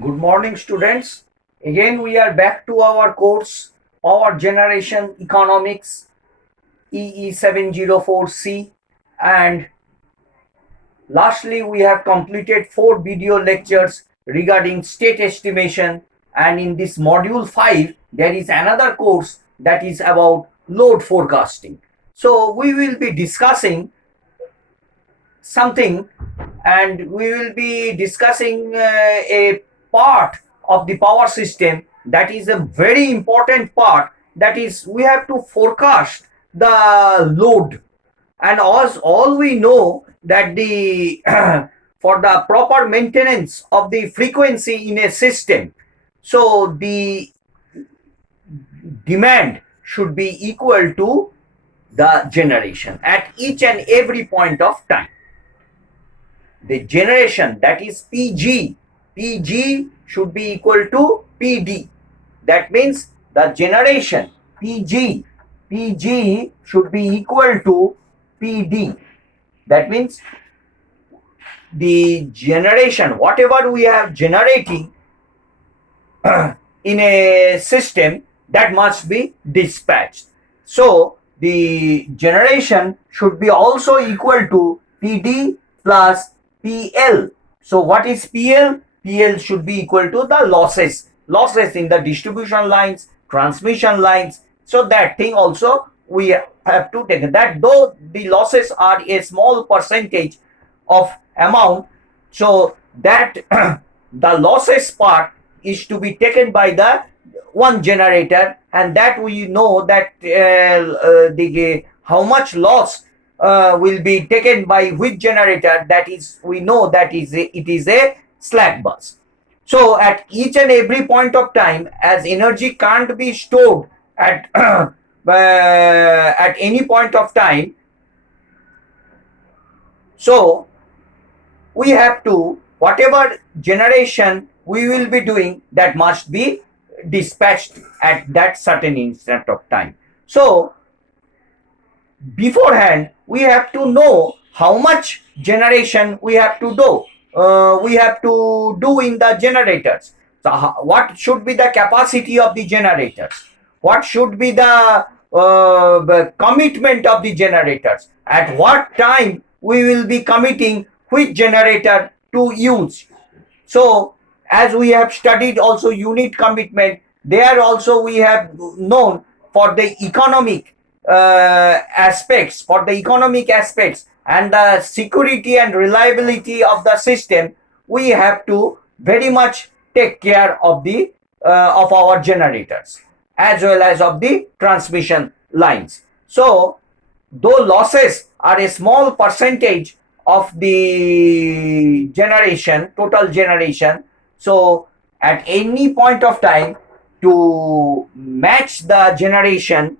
Good morning, students. Again, we are back to our course, Power Generation Economics, EE704C. And lastly, we have completed 4 video lectures regarding state estimation. And in this module 5, there is another course that is about load forecasting. So, we will be discussing something, and we will be discussing a part of the power system that is a very important part, that is we have to forecast the load. And as all we know that the for the proper maintenance of the frequency in a system, so the demand should be equal to the generation at each and every point of time. The generation, that is PG should be equal to PD. That means the generation PG should be equal to PD. That means the generation, whatever we have generating in a system, that must be dispatched. So the generation should be also equal to PD plus PL. So what is PL? PL should be equal to the losses in the distribution lines, transmission lines. So that thing also we have to take, that though the losses are a small percentage of amount, so that the losses part is to be taken by the one generator, and that we know that the how much loss will be taken by which generator, that is we know that it is a slack bus. So at each and every point of time, as energy can't be stored at at any point of time, so we have to, whatever generation we will be doing, that must be dispatched at that certain instant of time. So beforehand we have to know how much generation we have to do, in the generators. So what should be the capacity of the generators, what should be the commitment of the generators, at what time we will be committing which generator to use. So as we have studied also unit commitment, there also we have known for the economic aspects, and the security and reliability of the system, we have to very much take care of the of our generators as well as of the transmission lines. So though losses are a small percentage of the generation, total generation, so at any point of time, to match the generation,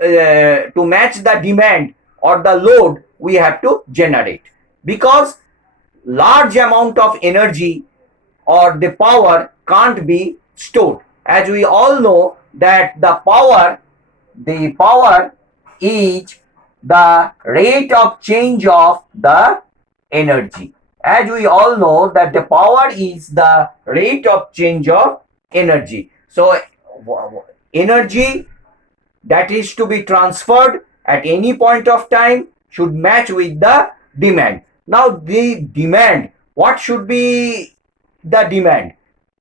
to match the demand or the load, we have to generate, because large amount of energy or the power can't be stored. As we all know that the power is the rate of change of the energy. As we all know that the power is the rate of change of energy. So energy that is to be transferred at any point of time should match with the demand. Now the demand, what should be the demand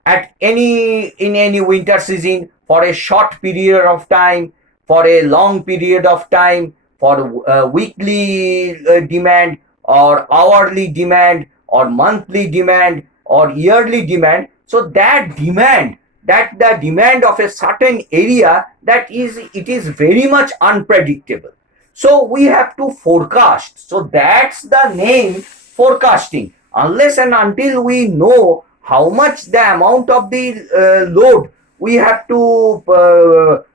at any winter season, for a short period of time, for a long period of time, for weekly demand, or hourly demand, or monthly demand, or yearly demand. So that demand, that the demand of a certain area, that is, it is very much unpredictable. So we have to forecast. So that's the name, forecasting. Unless and until we know how much the amount of the load we have to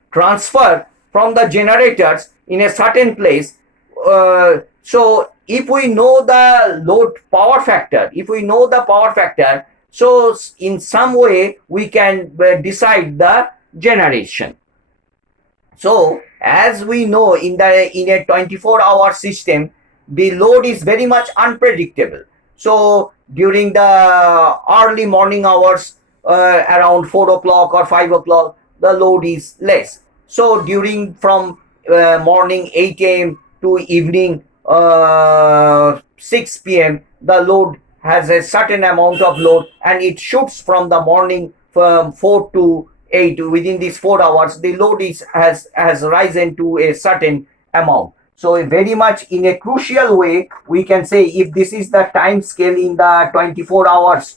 transfer from the generators in a certain place, so if we know the load power factor, so in some way we can decide the generation. So as we know, in a 24-hour system, the load is very much unpredictable. So during the early morning hours, around 4 o'clock or 5 o'clock, the load is less. So during from morning 8 a.m. to evening 6 p.m., the load has a certain amount of load, and it shoots from the morning from 4 to 8. Within these 4 hours, the load has risen to a certain amount. So very much in a crucial way, we can say, if this is the time scale in the 24 hours,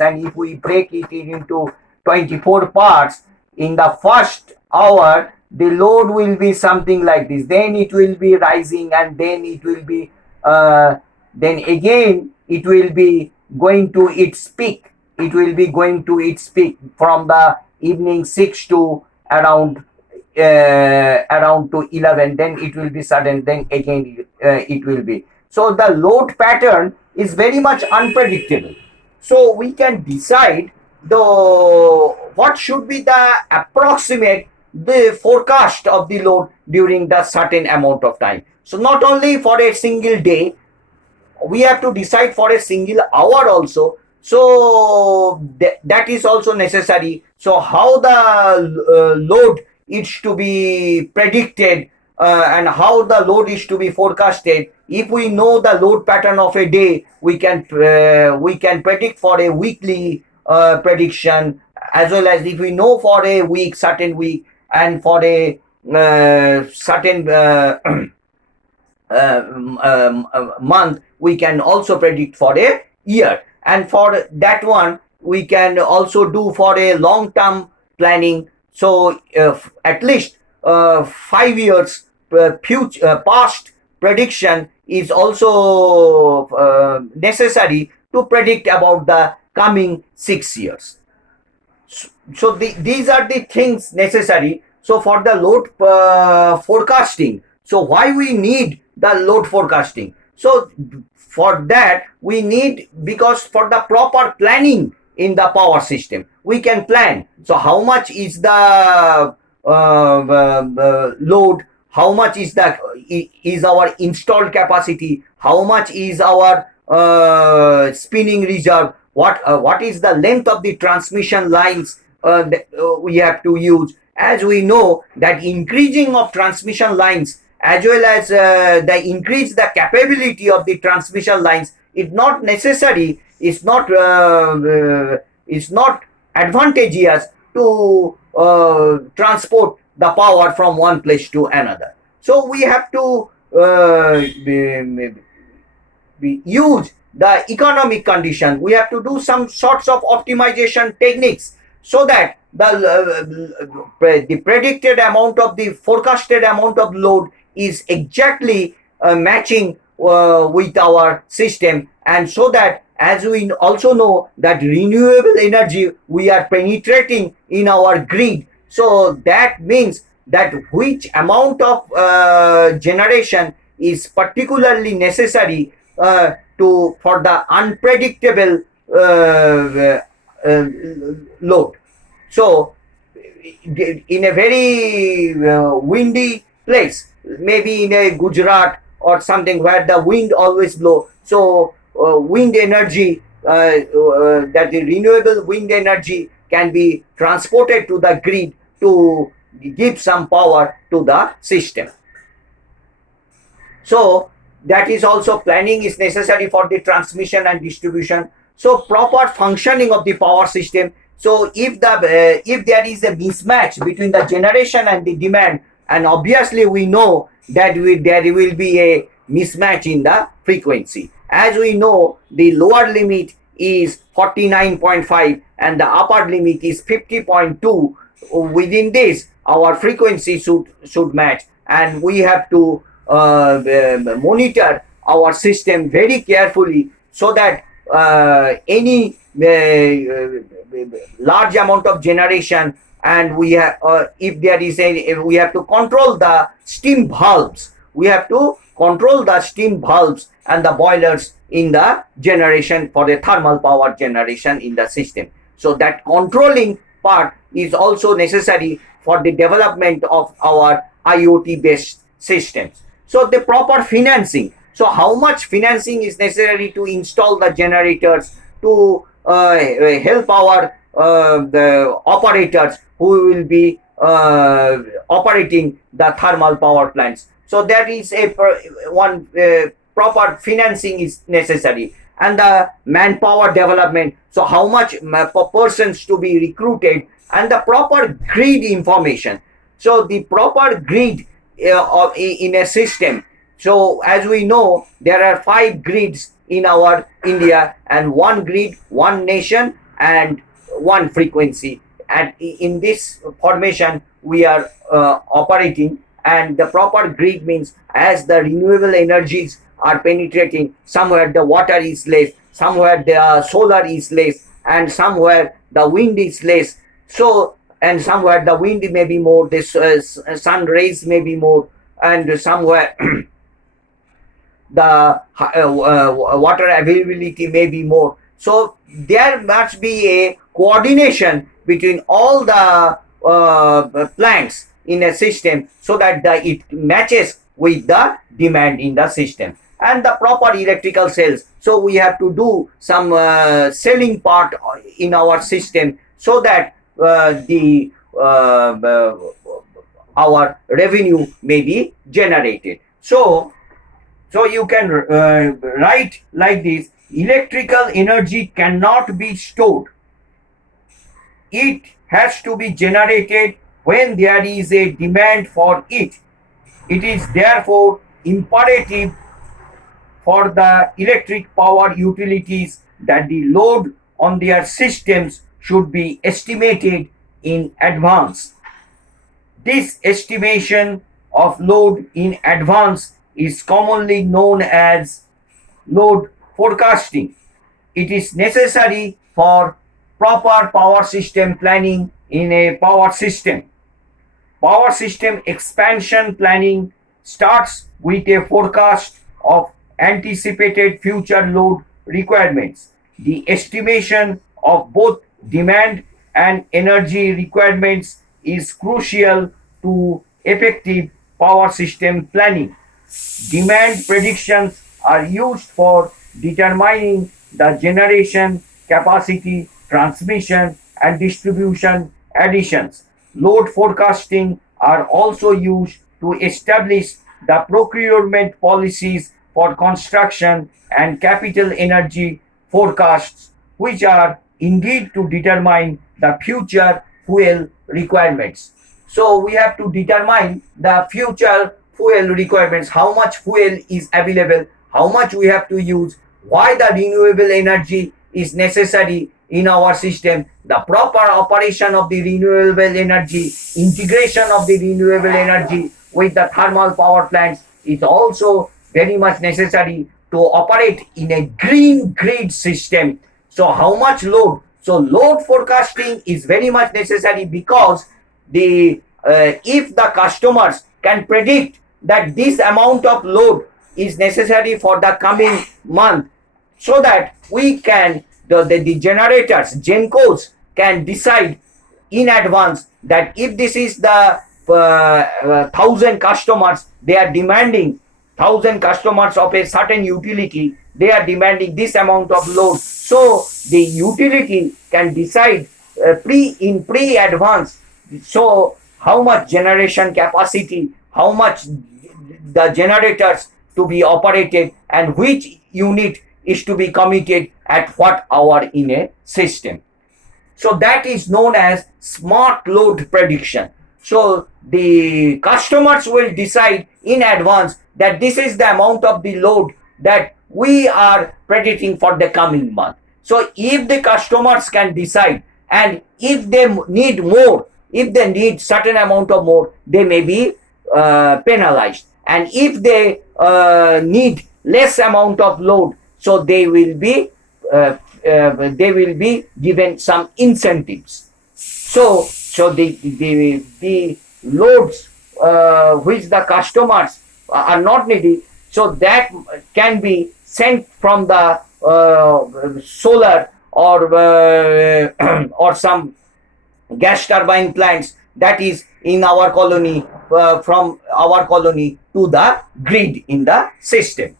and if we break it into 24 parts, in the first hour the load will be something like this, then it will be rising, and then it will be then again it will be going to its peak. It will be going to its peak from the evening 6 to around to 11, then it will be sudden, then again it will be. So the load pattern is very much unpredictable. So we can decide the what should be the approximate the forecast of the load during the certain amount of time. So not only for a single day, we have to decide for a single hour also. So that is also necessary. So how the load is to be predicted, and how the load is to be forecasted. If we know the load pattern of a day, we can predict for a weekly prediction, as well as if we know for a week, certain week, and for a certain month, we can also predict for a year. And for that one, we can also do for a long term planning. So at least 5 years past prediction is also necessary to predict about the coming 6 years. So these are the things necessary. So for the load forecasting, so why we need the load forecasting? So for that we need, because for the proper planning in the power system, we can plan. So how much is the load, how much is our installed capacity, how much is our spinning reserve, what is the length of the transmission lines we have to use. As we know that increasing of transmission lines, as well as the increase the capability of the transmission lines, is not necessary, is not advantageous to transport the power from one place to another. So we have to use the economic condition. We have to do some sorts of optimization techniques, so that the predicted amount of the forecasted amount of load is exactly matching with our system. And so that, as we also know that renewable energy we are penetrating in our grid, so that means that which amount of generation is particularly necessary for the unpredictable load. So in a very windy place, maybe in a Gujarat or something where the wind always blow, so wind energy, that the renewable wind energy can be transported to the grid to give some power to the system. So that is also, planning is necessary for the transmission and distribution. So proper functioning of the power system. So if there is a mismatch between the generation and the demand, and obviously we know that there will be a mismatch in the frequency. As we know, the lower limit is 49.5 and the upper limit is 50.2. Within this, our frequency should match, and we have to monitor our system very carefully, so that any large amount of generation, and we have if there is we have to control the steam valves. We have to control the steam valves and the boilers in the generation for the thermal power generation in the system. So that controlling part is also necessary for the development of our IoT based systems. So the proper financing. So how much financing is necessary to install the generators, to help our the operators who will be operating the thermal power plants. So that is one proper financing is necessary, and the manpower development. So how much persons to be recruited, and the proper grid information. So the proper grid in a system. So as we know, there are 5 grids in our India, and one grid, one nation, and one frequency. And in this formation, we are operating. And the proper grid means, as the renewable energies are penetrating, somewhere the water is less, somewhere the solar is less, and somewhere the wind is less. So, and somewhere the wind may be more, this sun rays may be more, and somewhere the water availability may be more. So there must be a coordination between all the plants in a system, so that it matches with the demand in the system. And the proper electrical cells, so we have to do some selling part in our system, so that the our revenue may be generated. So you can write like this: electrical energy cannot be stored. It has to be generated when there is a demand for it. It is therefore imperative for the electric power utilities that the load on their systems should be estimated in advance. This estimation of load in advance is commonly known as load forecasting. It is necessary for proper power system planning in a power system. Power system expansion planning starts with a forecast of anticipated future load requirements. The estimation of both demand and energy requirements is crucial to effective power system planning. Demand predictions are used for determining the generation capacity, transmission, and distribution additions. Load forecasting are also used to establish the procurement policies for construction and capital energy forecasts, which are indeed to determine the future fuel requirements. So we have to determine the future fuel requirements, how much fuel is available, how much we have to use, why the renewable energy is necessary in our system, the proper operation of the renewable energy, integration of the renewable energy with the thermal power plants is also very much necessary to operate in a green grid system. So how much load? So load forecasting is very much necessary, because the if the customers can predict that this amount of load is necessary for the coming month, so that we can the generators, gencos, can decide in advance that if this is the 1,000 customers, they are demanding 1,000 customers of a certain utility, they are demanding this amount of load. So the utility can decide pre-advance. So how much generation capacity, how much the generators to be operated, and which unit is to be committed at what hour in a system. So that is known as smart load prediction. So the customers will decide in advance that this is the amount of the load that we are predicting for the coming month. So if the customers can decide, and if they need more, if they need certain amount of more, they may be penalized. And if they need less amount of load, so they will be given some incentives. So the loads which the customers are not needing, so that can be sent from the solar or some gas turbine plants that is in our colony, from our colony to the grid in the system.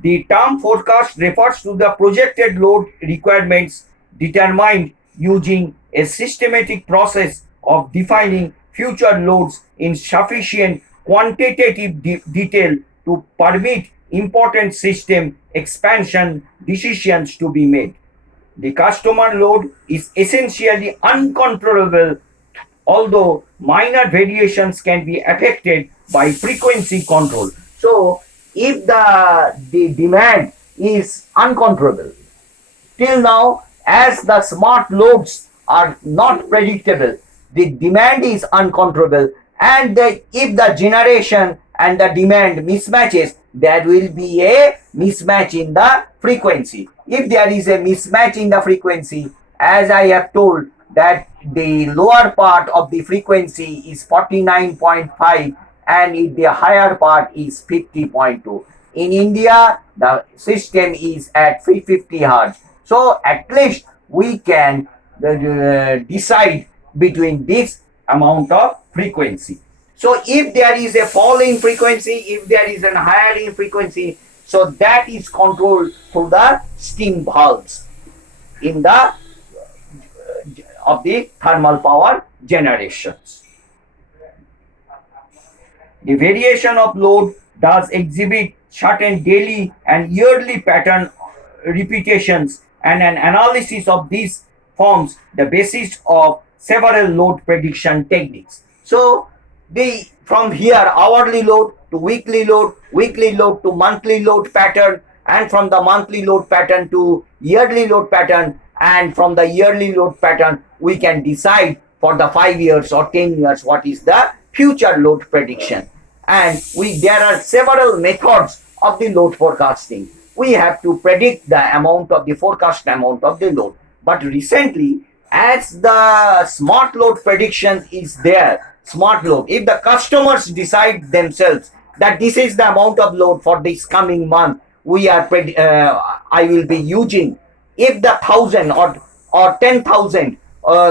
The term forecast refers to the projected load requirements determined using a systematic process of defining future loads in sufficient quantitative detail to permit important system expansion decisions to be made. The customer load is essentially uncontrollable, although minor variations can be affected by frequency control. So, if the demand is uncontrollable, till now, as the smart loads are not predictable, the demand is uncontrollable, and if the generation and the demand mismatches, there will be a mismatch in the frequency. If there is a mismatch in the frequency, as I have told, that the lower part of the frequency is 49.5 and the higher part is 50.2. In India, the system is at 350 hertz. So at least we can decide between this amount of frequency. So if there is a fall in frequency, if there is a higher in frequency, so that is controlled through the steam valves in the of the thermal power generations. The variation of load does exhibit certain daily and yearly pattern repetitions, and an analysis of these forms the basis of several load prediction techniques. So from here, hourly load to weekly load to monthly load pattern, and from the monthly load pattern to yearly load pattern, and from the yearly load pattern we can decide for the 5 years or 10 years what is the future load prediction. And there are several methods of the load forecasting. We have to predict the amount of the forecast amount of the load. But recently, as the smart load prediction is there, smart load, if the customers decide themselves that this is the amount of load for this coming month, I will be using. If the 1,000 or 10,000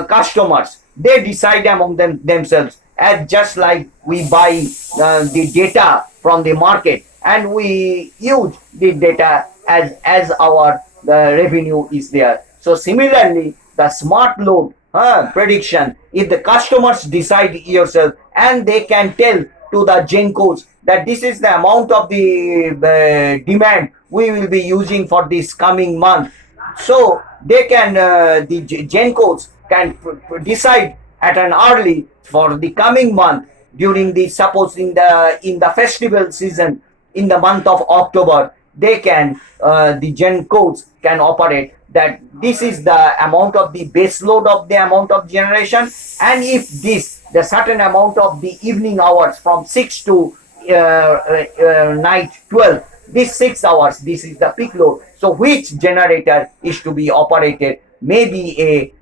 customers, they decide among themselves, as just like we buy the data from the market and we use the data as our revenue is there. So similarly, the smart load prediction, if the customers decide yourself and they can tell to the GenCos that this is the amount of the demand we will be using for this coming month, so they can the GenCos can decide at an early for the coming month during the, suppose in the festival season in the month of October, they can the GenCos can operate that this is the amount of the base load of the amount of generation, and if the certain amount of the evening hours from 6 to night 12, this 6 hours, this is the peak load. So which generator is to be operated? Maybe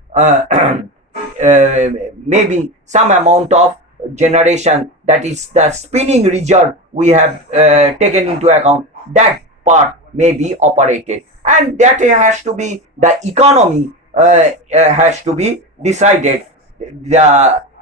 maybe some amount of generation, that is the spinning reserve we have taken into account, that part may be operated, and that has to be the economy has to be decided.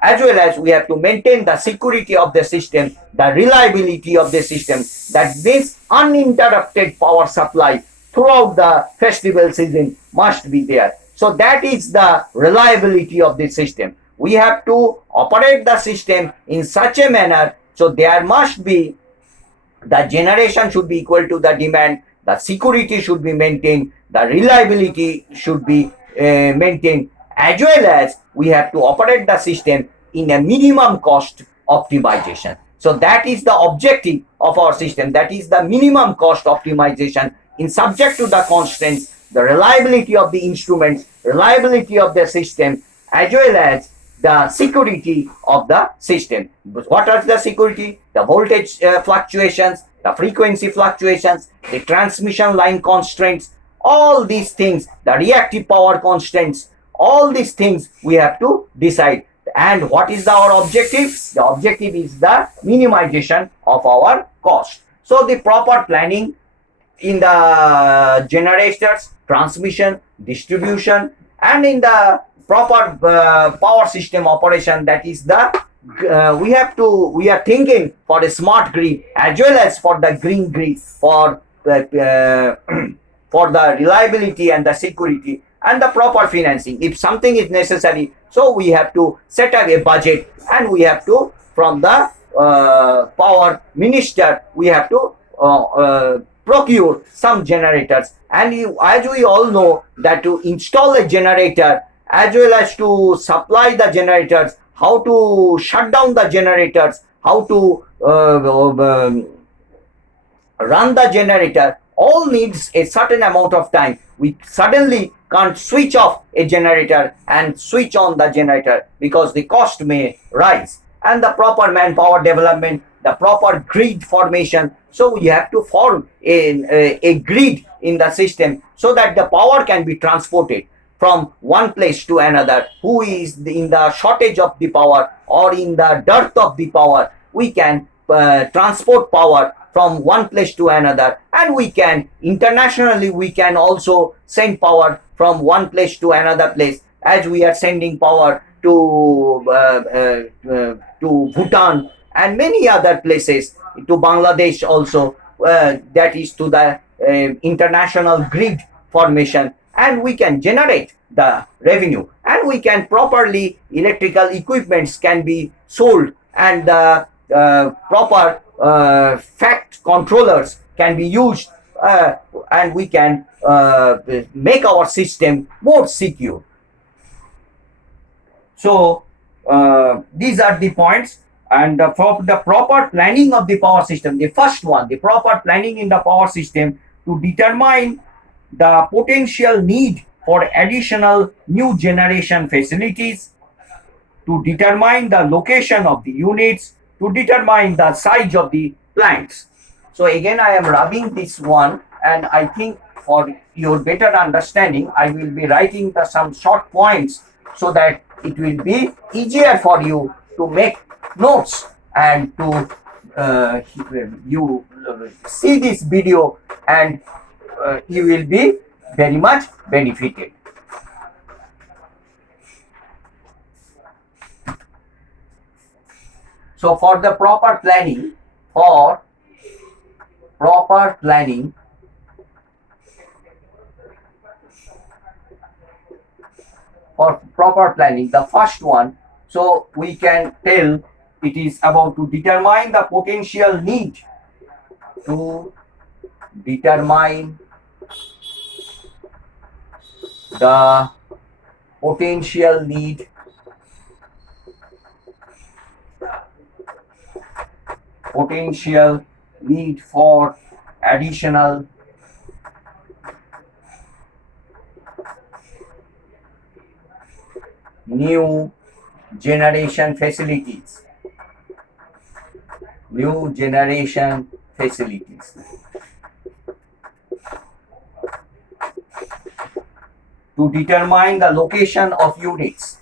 As well as we have to maintain the security of the system, the reliability of the system, that this uninterrupted power supply throughout the festival season must be there. So that is the reliability of the system. We have to operate the system in such a manner, so there must be the generation should be equal to the demand, the security should be maintained, the reliability should be maintained, as well as we have to operate the system in a minimum cost optimization. So that is the objective of our system, that is the minimum cost optimization in subject to the constraints, the reliability of the instruments, reliability of the system, as well as the security of the system. What are the security? The voltage fluctuations, the frequency fluctuations, the transmission line constraints, all these things, the reactive power constraints, all these things we have to decide. And what is our objective? The objective is the minimization of our cost. So the proper planning in the generators, transmission, distribution, and in the proper power system operation, that is the we are thinking for a smart grid as well as for the green grid for the for the reliability and the security. and the proper financing. If something is necessary, so we have to set up a budget, and we have to, from the power minister, we have to procure some generators. And as we all know, that to install a generator, as well as to supply the generators, how to shut down the generators, how to run the generator, all needs a certain amount of time. We suddenly can't switch off a generator and switch on the generator, because the cost may rise. And the proper manpower development, the proper grid formation. So you have to form a grid in the system, so that the power can be transported from one place to another. Who is in the shortage of the power, or in the dearth of the power, we can transport power from one place to another. And we can internationally, we can also send power from one place to another place, as we are sending power to Bhutan and many other places, to Bangladesh also, that is to the international grid formation. And we can generate the revenue, and we can properly, electrical equipments can be sold, and the proper fact controllers can be used, and we can make our system more secure. So these are the points. And for the proper planning of the power system, the first one, the proper planning in the power system, to determine the potential need for additional new generation facilities, to determine the location of the units, to determine the size of the plants. So again, I am rubbing this one, and I think for your better understanding, I will be writing some short points, so that it will be easier for you to make notes, and to you see this video, and you will be very much benefited. So for the proper planning, for proper planning, the first one, so we can tell it is about to determine the potential need, to determine the potential need for additional new generation facilities. To determine the location of units.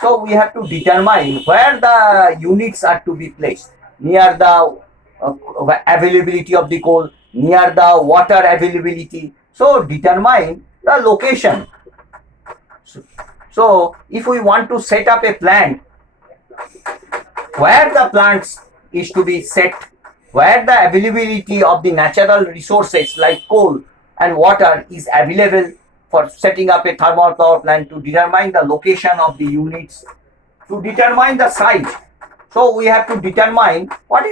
So we have to determine where the units are to be placed, near the availability of the coal, near the water availability. So determine the location. So if we want to set up a plant, where the plants is to be set, where the availability of the natural resources like coal and water is available for setting up a thermal power plant, to determine the location of the units, to determine the size. So we have to determine what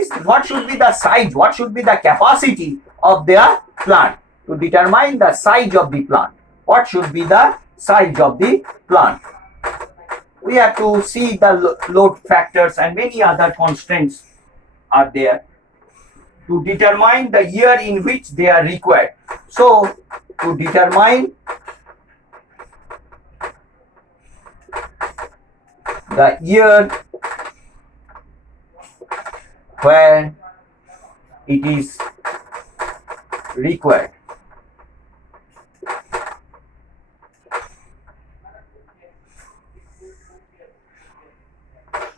should be the size, what should be the capacity of their plant, to determine the size of the plant. What should be the size of the plant? We have to see the load factors, and many other constraints are there, to determine the year in which they are required. So to determine the year when it is required.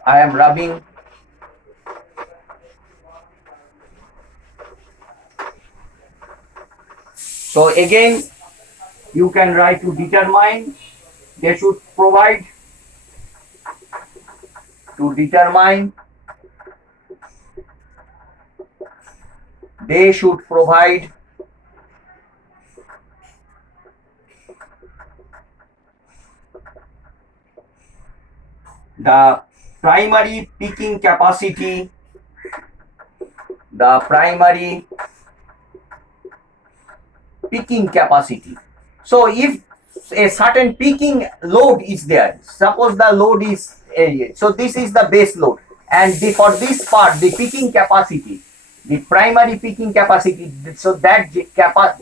I am rubbing. So again, you can write to determine, they should provide, to determine, they should provide the primary peaking capacity, the primary peaking capacity. So if a certain peaking load is there, suppose the load is so this is the base load, and for this part the peaking capacity, the primary peaking capacity, so that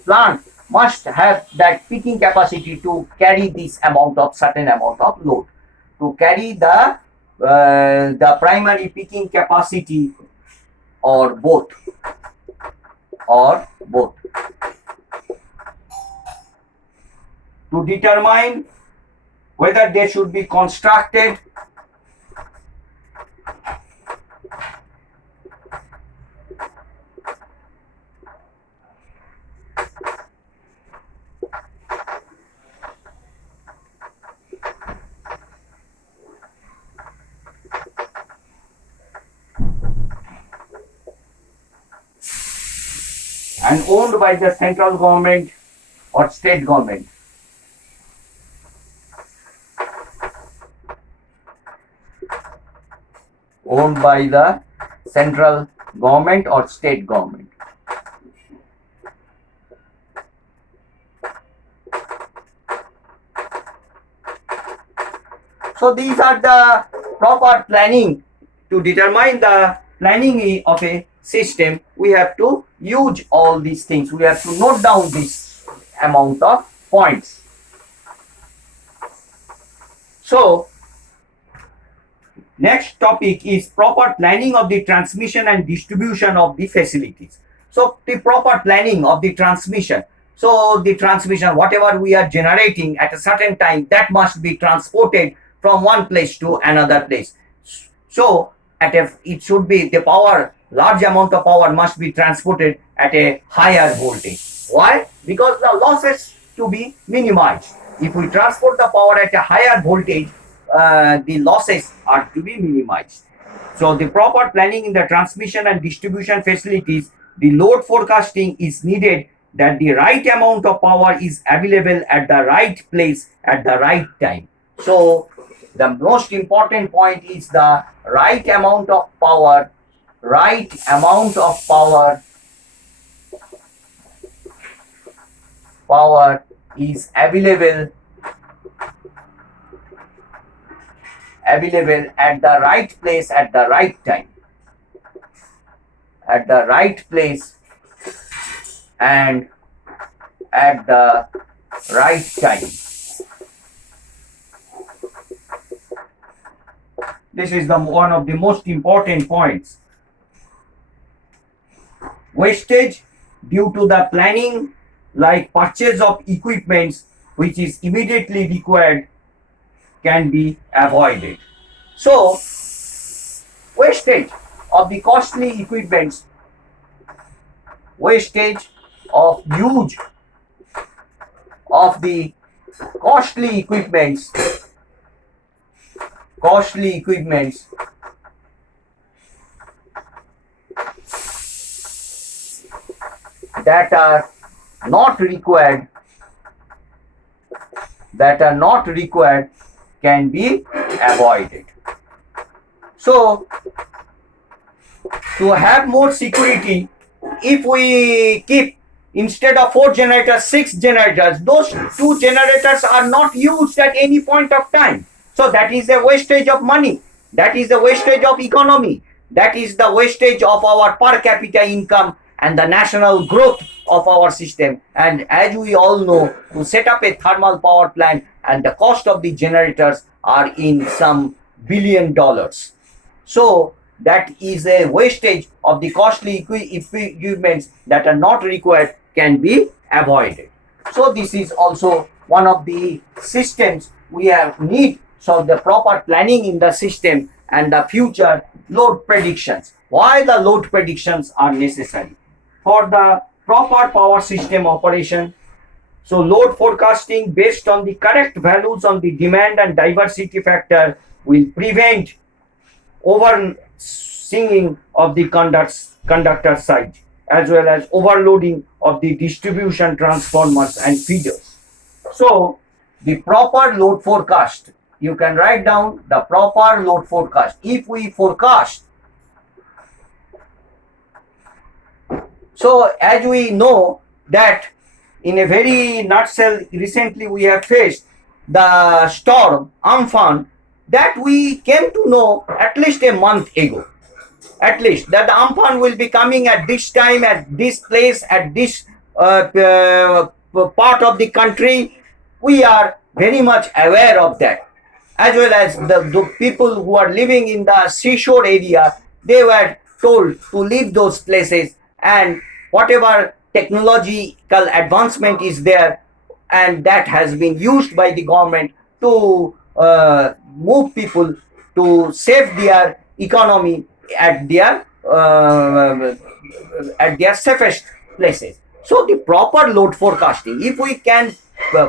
plant must have that peaking capacity to carry this amount of certain amount of load, to carry the primary peaking capacity, or both, or both. To determine whether they should be constructed and owned by the central government or state government. Owned by the central government or state government. So these are the proper planning. To determine the planning of a system, we have to use all these things. We have to note down this amount of points. So next topic is proper planning of the transmission and distribution of the facilities. So the proper planning of the transmission. So the transmission, whatever we are generating at a certain time, that must be transported from one place to another place. So it should be the power, large amount of power must be transported at a higher voltage. Why? Because the losses to be minimized. If we transport the power at a higher voltage, the losses are to be minimized. So the proper planning in the transmission and distribution facilities, the load forecasting is needed, that the right amount of power is available at the right place at the right time. So the most important point is the right amount of power, right amount of power is available at the right place at the right time, at the right place and at the right time. This is one of the most important points. Wastage due to the planning, like purchase of equipments which is immediately required, can be avoided. So wastage of the costly equipments, wastage of use of the costly equipments that are not required can be avoided. So to have more security, if we keep, instead of 4 generators, 6 generators, those 2 generators are not used at any point of time. So that is a wastage of money, that is the wastage of economy, that is the wastage of our per capita income and the national growth of our system. And as we all know, to set up a thermal power plant, and the cost of the generators are in some $1 billion. So that is a wastage of the costly equipments that are not required, can be avoided. So this is also one of the systems we have need. So the proper planning in the system and the future load predictions. Why the load predictions are necessary? For the proper power system operation, so load forecasting based on the correct values on the demand and diversity factor will prevent oversinging of the conductor side, as well as overloading of the distribution transformers and feeders. So the proper load forecast you can write down the proper load forecast. If we forecast, so as we know that in a very nutshell, recently we have faced the storm Amphan that we came to know at least a month ago. At least that the Amphan will be coming at this time, at this place, at this part of the country. We are very much aware of that, as well as the people who are living in the seashore area. They were told to leave those places, and whatever technological advancement is there, and that has been used by the government to move people to save their economy at their safest places. So the proper load forecasting, if we can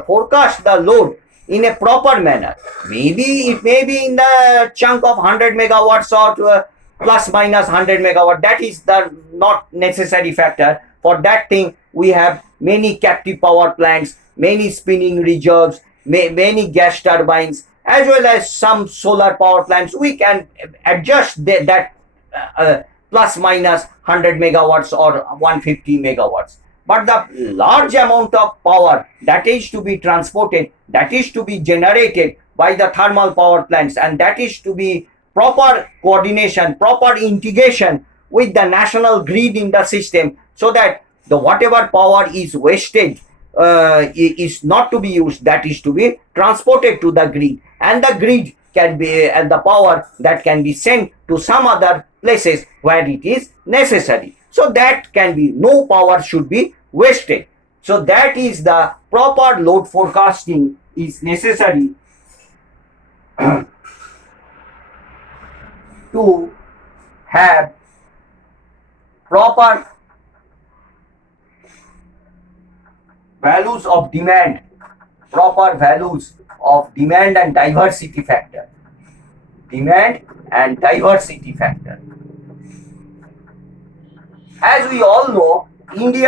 forecast the load in a proper manner, maybe it may be in the chunk of 100 megawatts or plus minus 100 megawatt. That is the not necessary factor. For that thing, we have many captive power plants, many spinning reserves, many gas turbines, as well as some solar power plants. We can adjust that plus minus 100 megawatts or 150 megawatts. But the large amount of power that is to be transported, that is to be generated by the thermal power plants, and that is to be proper coordination, proper integration with the national grid in the system, so that the whatever power is wasted is not to be used, that is to be transported to the grid, and the grid can be and the power that can be sent to some other places where it is necessary. So that can be, no power should be wasted. So that is the proper load forecasting is necessary to have proper values of demand, proper values of demand and diversity factor. Demand and diversity factor. As we all know, India